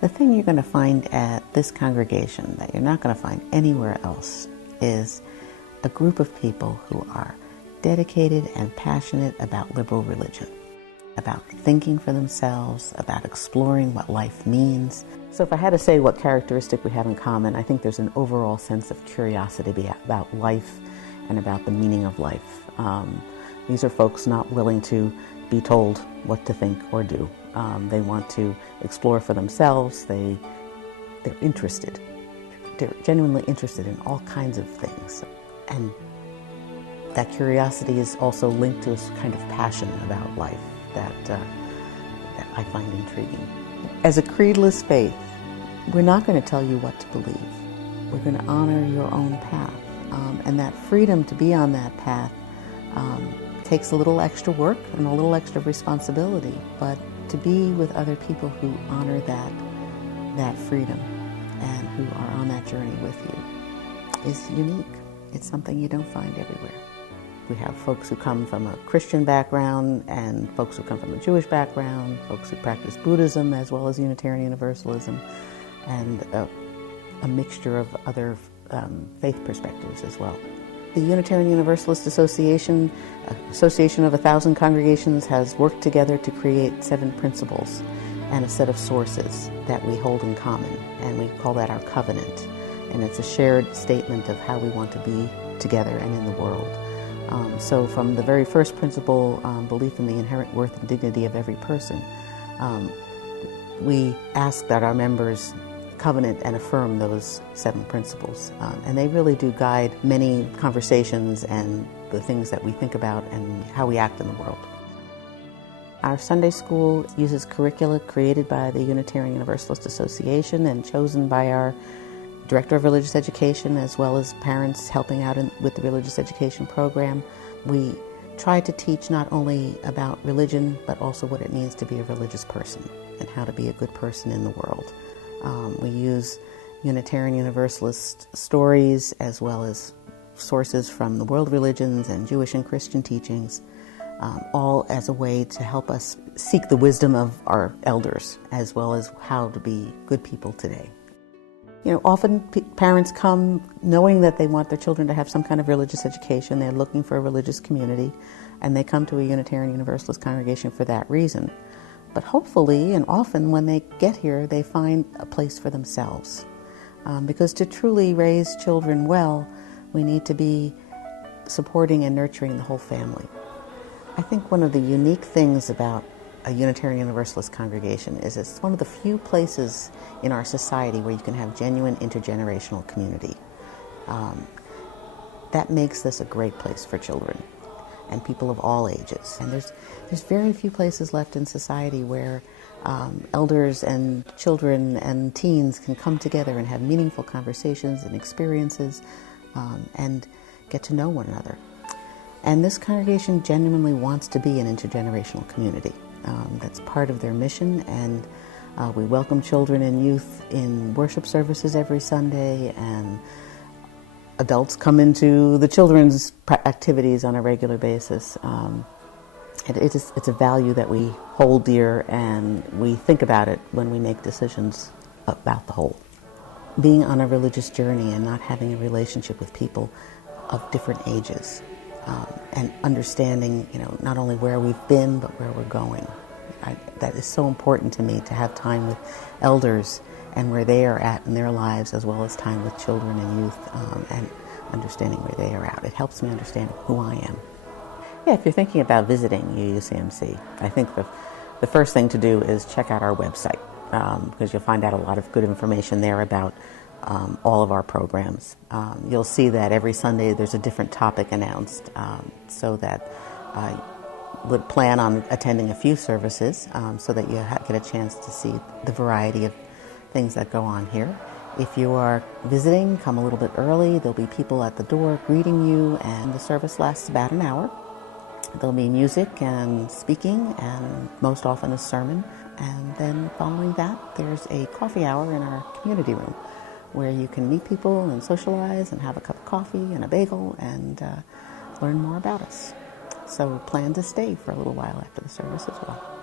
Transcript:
The thing you're going to find at this congregation that you're not going to find anywhere else is a group of people who are dedicated and passionate about liberal religion, about thinking for themselves, about exploring what life means. So if I had to say what characteristic we have in common, I think there's an overall sense of curiosity about life and about the meaning of life. These are folks not willing to be told what to think or do. They want to explore for themselves. They're interested. They're genuinely interested in all kinds of things. And that curiosity is also linked to a kind of passion about life that I find intriguing. As a creedless faith, we're not going to tell you what to believe. We're going to honor your own path. And that freedom to be on that path takes a little extra work and a little extra responsibility, but to be with other people who honor that freedom and who are on that journey with you is unique. It's something you don't find everywhere. We have folks who come from a Christian background and folks who come from a Jewish background, folks who practice Buddhism as well as Unitarian Universalism, and a mixture of other faith perspectives as well. The Unitarian Universalist Association, Association of 1,000 Congregations, has worked together to create 7 principles and a set of sources that we hold in common, and we call that our covenant. And it's a shared statement of how we want to be together and in the world. So from the very first principle, belief in the inherent worth and dignity of every person, we ask that our members covenant and affirm those 7 principles. And they really do guide many conversations and the things that we think about and how we act in the world. Our Sunday school uses curricula created by the Unitarian Universalist Association and chosen by our Director of Religious Education, as well as parents helping out with the religious education program. We try to teach not only about religion, but also what it means to be a religious person and how to be a good person in the world. We use Unitarian Universalist stories as well as sources from the world religions and Jewish and Christian teachings, all as a way to help us seek the wisdom of our elders as well as how to be good people today. You know, often parents come knowing that they want their children to have some kind of religious education. They're looking for a religious community, and they come to a Unitarian Universalist congregation for that reason. But hopefully, and often when they get here, they find a place for themselves. Because to truly raise children well, we need to be supporting and nurturing the whole family. I think one of the unique things about a Unitarian Universalist congregation is it's one of the few places in our society where you can have genuine intergenerational community. That makes this a great place for children and people of all ages. And there's very few places left in society where elders and children and teens can come together and have meaningful conversations and experiences and get to know one another. And this congregation genuinely wants to be an intergenerational community. That's part of their mission, and we welcome children and youth in worship services every Sunday, and adults come into the children's activities on a regular basis. It's a value that we hold dear, and we think about it when we make decisions about the whole. Being on a religious journey and not having a relationship with people of different ages, and understanding, not only where we've been, but where we're going. That is so important to me, to have time with elders and where they are at in their lives, as well as time with children and youth, and understanding where they are at. It helps me understand who I am. Yeah, if you're thinking about visiting UUCMC, I think the first thing to do is check out our website, because you'll find out a lot of good information there about all of our programs. You'll see that every Sunday there's a different topic announced, so that I would plan on attending a few services so that you get a chance to see the variety of things that go on here. If you are visiting, come a little bit early. There'll be people at the door greeting you, and the service lasts about an hour. There'll be music and speaking, and most often a sermon. And then following that, there's a coffee hour in our community room, where you can meet people and socialize and have a cup of coffee and a bagel and learn more about us. So plan to stay for a little while after the service as well.